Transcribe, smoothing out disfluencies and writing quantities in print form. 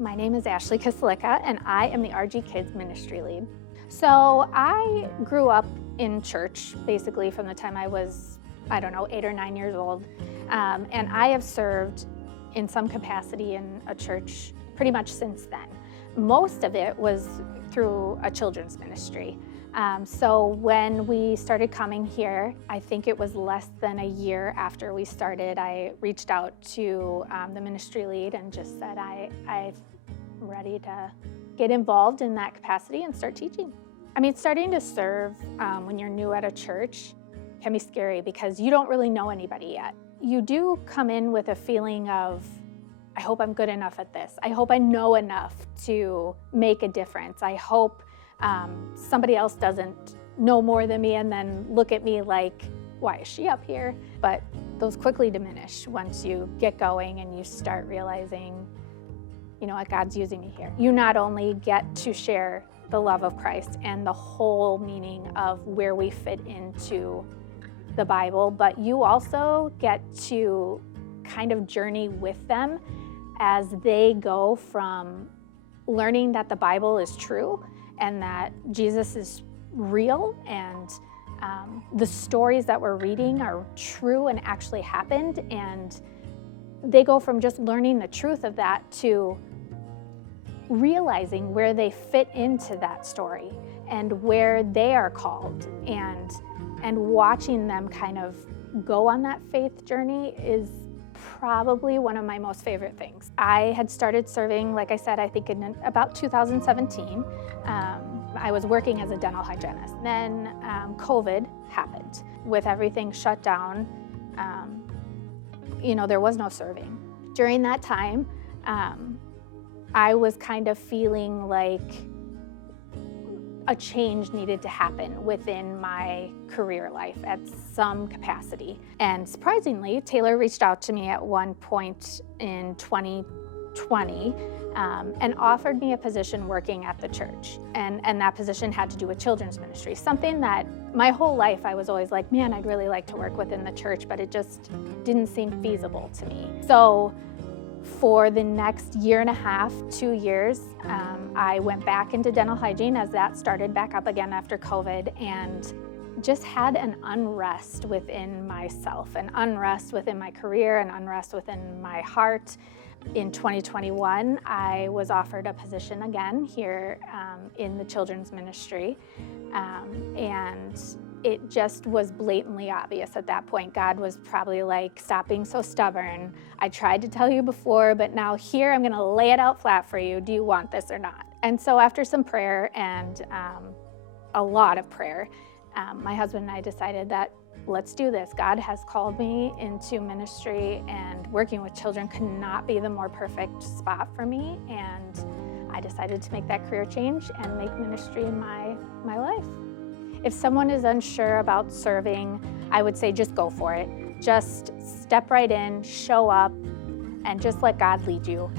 My name is Ashley Kasalika, and I am the RG Kids Ministry Lead. So I grew up in church, basically from the time I was, 8 or 9 years old. And I have served in some capacity in a church pretty much since then. Most of it was through a children's ministry. So when we started coming here, I think it was less than a year after we started, I reached out to the ministry lead and just said, I'm ready to get involved in that capacity and start teaching. Starting to serve when you're new at a church can be scary because you don't really know anybody yet. You do come in with a feeling of, I hope I'm good enough at this. I hope I know enough to make a difference. I hope somebody else doesn't know more than me and then look at me like, why is she up here? But those quickly diminish once you get going and you start realizing, what God's using me here. You not only get to share the love of Christ and the whole meaning of where we fit into the Bible, but you also get to kind of journey with them as they go from learning that the Bible is true and that Jesus is real and the stories that we're reading are true and actually happened, and they go from just learning the truth of that to realizing where they fit into that story and where they are called, and watching them kind of go on that faith journey is probably one of my most favorite things. I had started serving, like I said, I think in about 2017. I was working as a dental hygienist. Then COVID happened. With everything shut down, there was no serving. During that time, I was kind of feeling like a change needed to happen within my career life at some capacity. And surprisingly, Taylor reached out to me at one point in 2020 and offered me a position working at the church. And that position had to do with children's ministry, something that my whole life I was always like, man, I'd really like to work within the church, but it just didn't seem feasible to me. So for the next year and a half, 2 years, I went back into dental hygiene as that started back up again after COVID, and just had an unrest within myself, an unrest within my career, an unrest within my heart. In 2021, I was offered a position again here in the children's ministry, and it just was blatantly obvious at that point. God was probably like, stop being so stubborn. I tried to tell you before, but now here I'm gonna lay it out flat for you. Do you want this or not? And so after some prayer and a lot of prayer, my husband and I decided that let's do this. God has called me into ministry, and working with children could not be the more perfect spot for me. And I decided to make that career change and make ministry my life. If someone is unsure about serving, I would say just go for it. Just step right in, show up, and just let God lead you.